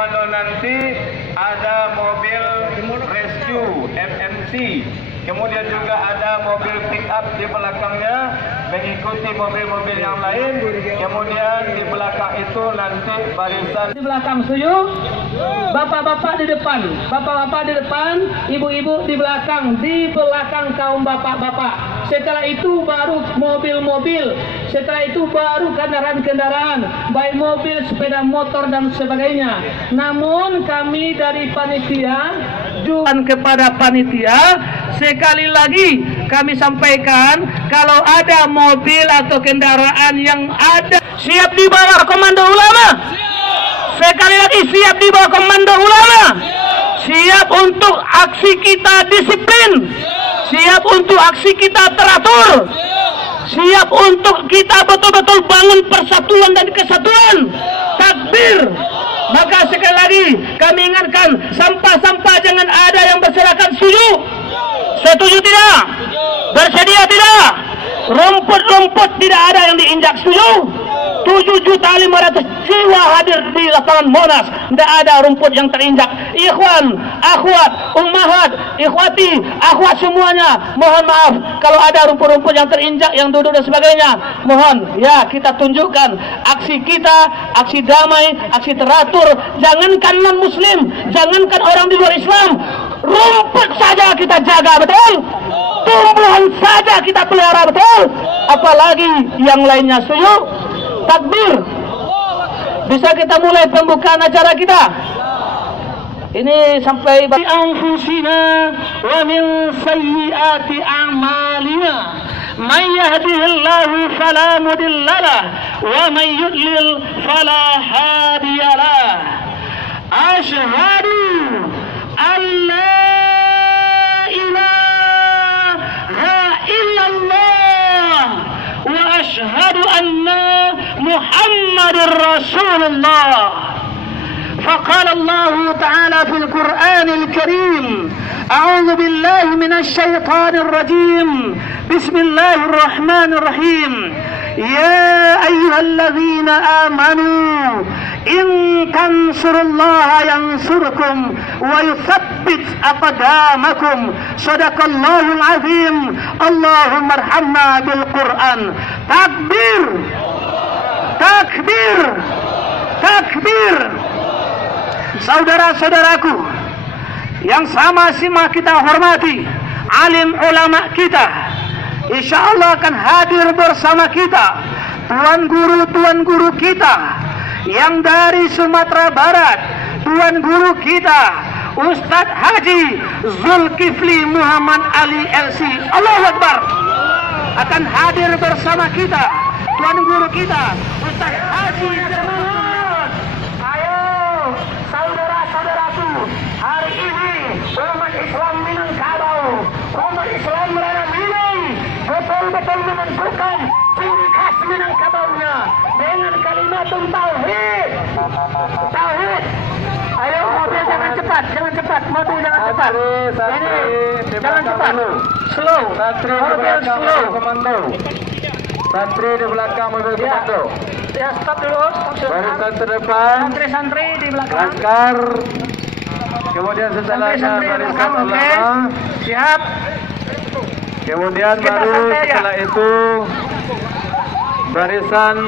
komando nanti ada mobil rescue MMC, kemudian juga ada mobil pick up di belakangnya mengikuti mobil-mobil yang lain, kemudian di belakang itu nanti barisan di belakang, setuju? Bapak-bapak di depan, bapak-bapak di depan, ibu-ibu di belakang kaum bapak-bapak. Setelah itu baru mobil-mobil, setelah itu baru kendaraan-kendaraan, baik mobil, sepeda motor dan sebagainya. Namun kami dari panitia juga kepada panitia sekali lagi kami sampaikan, kalau ada mobil atau kendaraan yang ada siap di bawah komando ulama. Sekali lagi siap di bawah komando ulama. Siap untuk aksi kita disiplin. Siap untuk aksi kita teratur. Siap untuk kita betul-betul bangun persatuan dan kesatuan. Takbir. Maka sekali lagi kami ingatkan, sampah-sampah jangan ada yang berserakan. Setuju? Setuju tidak? Bersedia tidak? Rumput-rumput tidak ada yang diinjak. Setuju? 7.500.000 jiwa hadir di lapangan Monas, tidak ada rumput yang terinjak. Ikhwan, akhwat, ummahat, ikhwati, akhwat semuanya, mohon maaf kalau ada rumput-rumput yang terinjak, yang duduk dan sebagainya. Mohon ya kita tunjukkan aksi kita, aksi damai, aksi teratur. Jangankan non muslim, jangankan orang di luar Islam, rumput saja kita jaga betul, tumbuhan saja kita pelihara betul, apalagi yang lainnya. Setuju? Takbir. Bisa kita mulai pembukaan acara kita. Ini sampai bi anfusina wa min sayyiati a'malina. Man yahdihillahu fala mudhillalah wa man yudlil fala hadiyalah. Asyhadu an la ilaha illallah wa asyhadu anna محمد رسول الله. فقال الله تعالى في القرآن الكريم: أعوذ بالله من الشيطان الرجيم، بسم الله الرحمن الرحيم. يا أيها الذين آمنوا إن تنصروا الله ينصركم ويثبت أقدامكم. صدق الله العظيم. اللهم ارحمنا بالقرآن. تكبير. Takbir, takbir. Saudara-saudaraku yang sama-sama kita hormati, alim ulama kita, insya Allah akan hadir bersama kita, tuan guru kita yang dari Sumatera Barat, tuan guru kita Ustadz Haji Zulkifli Muhammad Ali LC, Allahu Akbar, akan hadir bersama kita. Tuan guru kita Ustaz Haji Firmanus. Ayo saudara-saudaraku, hari ini umat Islam Minangkabau, umat Islam Ranamini betul-betul menentukan ciri khas Minangkabaunya dengan kalimat tauhid. Tauhid. Ayo mobil jangan cepat, mobil jangan cepat. Ini jangan cepat, slow. Mobil slow. Santri di belakang mobil komando. Ya, stop dulu. Barisan terdepan. Santri-santri di belakang. Laskar. Kemudian setelahnya barisan ulama. Siap. Kemudian baru setelah itu barisan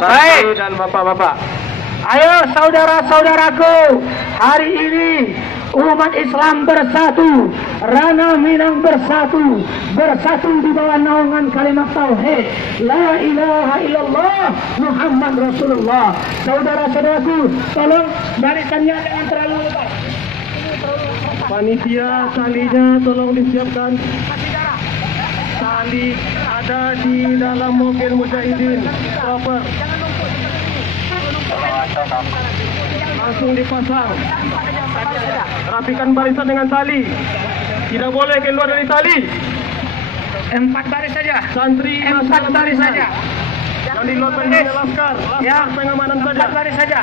santri dan bapak-bapak. Ayo saudara-saudaraku, hari ini umat Islam bersatu, Rana Minang bersatu di bawah naungan kalimat tauhid, la ilaha illallah Muhammad Rasulullah. Saudara-saudaraku, tolong barisannya jangan terlalu lebar. Panitia talinya tolong disiapkan. Tali ada di dalam mobil mujahidin. Proper. Langsung dipasang. Rapikan barisan dengan tali. Tidak boleh keluar dari tali. 4 baris saja. Santri 4 baris saja. Yang di luar pengamanan laskar. Laskar pengamanan saja. 4 baris saja.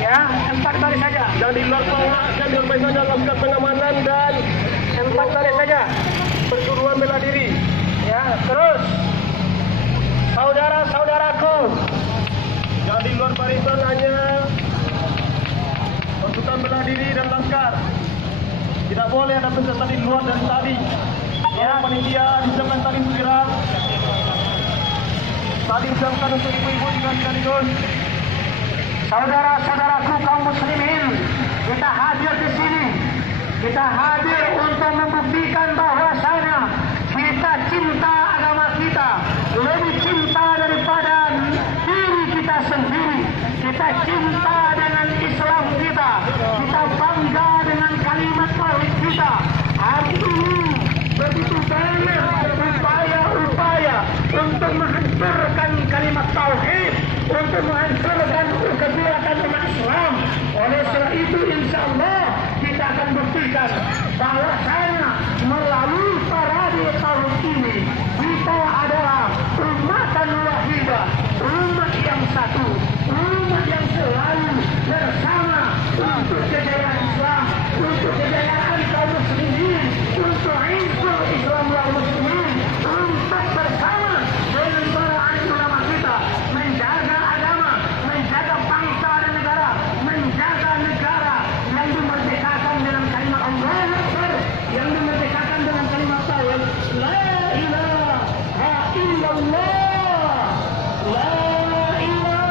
Ya, 4 baris saja. Yang di luar pengamanan laskar pengamanan dan 4 baris saja. Perguruan bela diri. Ya, terus. Saudara-saudaraku, yang di luar barisan hanya Tidak boleh ada peserta di luar dan tadi. Ya, panitia disiapkan tadi pikiran. Tadi disiapkan untuk ibu-ibu sekaligus. Saudara-saudaraku kaum muslimin, kita hadir di sini. Kita hadir untuk membuktikan bahwasanya kita cinta agama kita, lebih cinta daripada diri kita sendiri. Kita cinta dengan Islam kita. Kita bangga dengan kalimat tauhid kita. Hari ini begitu banyak upaya-upaya untuk menghancurkan kalimat tauhid, untuk menghancurkan kebijakan umat Islam. Oleh sebab itu, insya Allah kita akan buktikan bahwasanya melalui parade tahun ini kita adalah umatan wahidah, umat yang satu, umat yang selalu bersama untuk kejayaan Islam, untuk kejayaan kaum muslimin, untuk hizbul Islam wal muslimin, untuk bersama dengan para ulama kita menjaga agama, menjaga bangsa dan negara, menjaga negara yang dimerdekakan dengan kalimat Allah Akbar, yang dimerdekakan dengan kalimat tauhid la ilaha illallah, la ilaha illallah.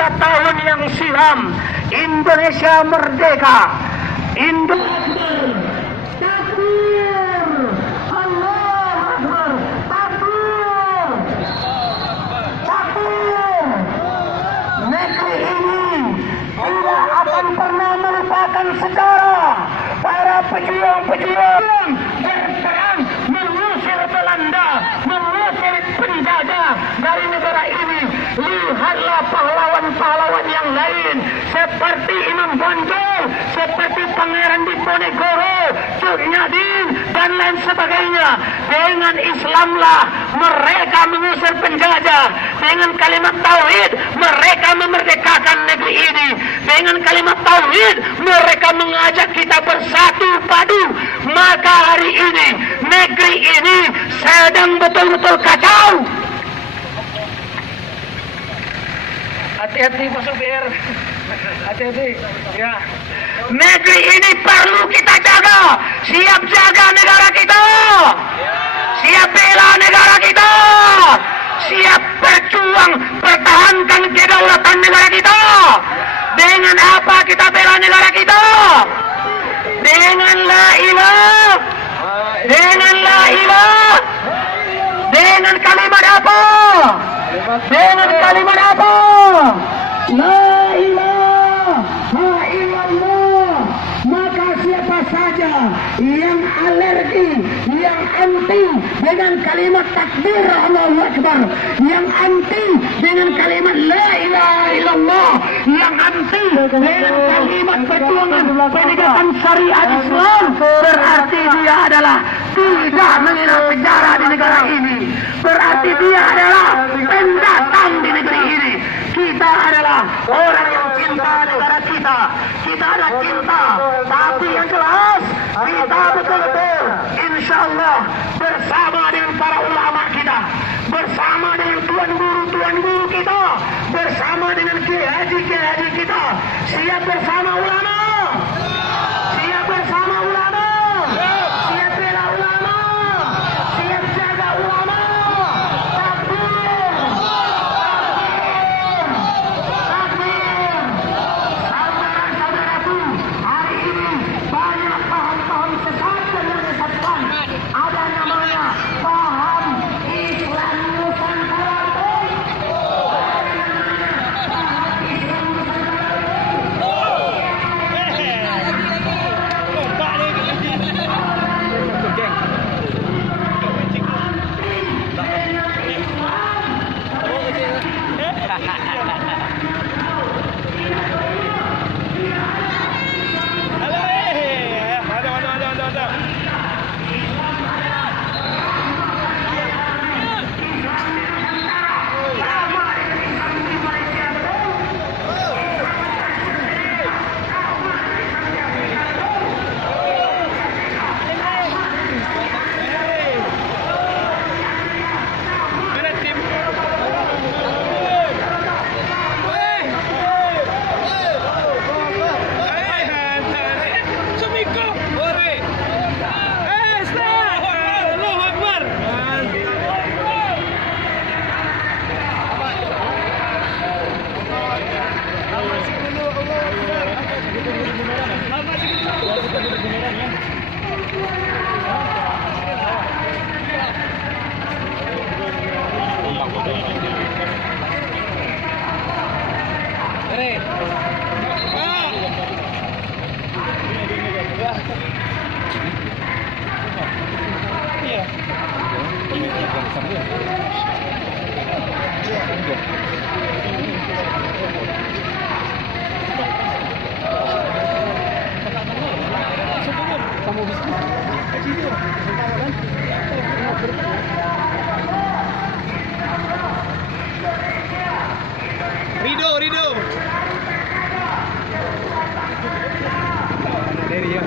Tahun yang silam Indonesia merdeka. Takbir, Allahu Akbar, takbir, takbir. Negeri ini tidak akan pernah melupakan sejarah para pejuang-pejuang berperang mengusir Belanda, mengusir penjajah dari negara ini. Lihatlah pahlawan-pahlawan yang lain seperti Imam Bonjol, seperti Pangeran Diponegoro, Cut Nyak dan lain sebagainya. Dengan Islamlah mereka mengusir penjajah. Dengan kalimat tauhid mereka memerdekakan negeri ini. Dengan kalimat tauhid mereka mengajak kita bersatu padu. Maka hari ini negeri ini sedang betul-betul kacau. Hati-hati masuk BR. Hati-hati. Ya. Negeri ini perlu kita jaga. Siap jaga negara kita. Siap bela negara kita. Dengan kalimat apa? La ilaha illallah. Maka siapa saja yang alergi, yang anti dengan kalimat takbir Allahu Akbar, yang anti dengan kalimat la ilaha illallah, yang anti dengan kalimat perjuangan penegakan syariat Islam, berarti dia adalah tidak mengenal sejarah di negara ini. Berarti dia adalah pendatang di negeri ini. Kita adalah orang yang cinta negara kita. Kita ada cinta, tapi yang jelas kita betul-betul insyaallah bersama dengan para ulama kita, bersama dengan tuan guru kita, bersama dengan kiai-kiai kita. Siap bersama ulama? Siap bersama ulama? Siap bela ulama? Siap jaga ulama? Ada namanya paham Islam Nusantara. Rido. Dari ya.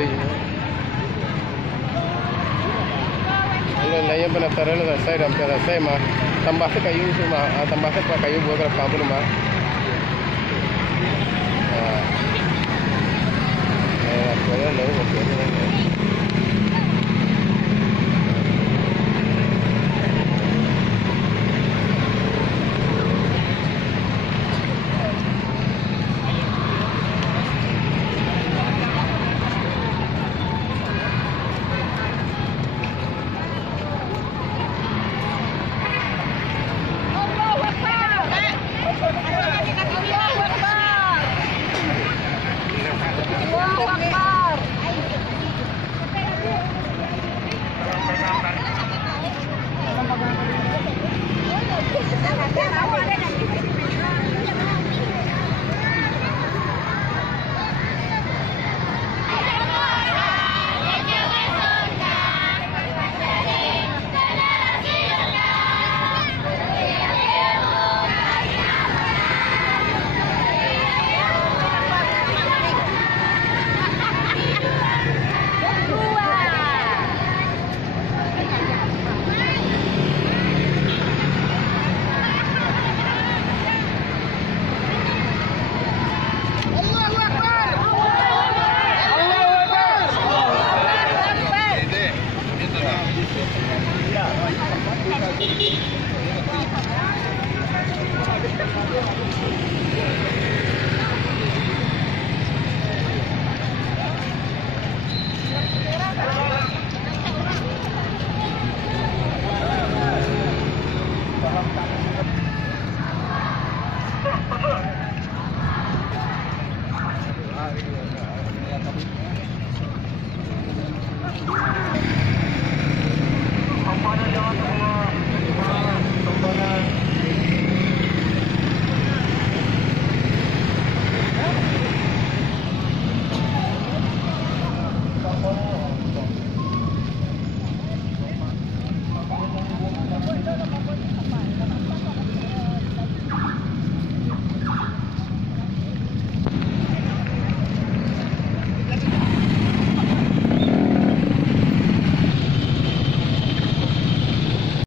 itu. Lain penasaran lah saya dalam cara saya mah tambah kayu semua, tambah kayu buat kampung mah.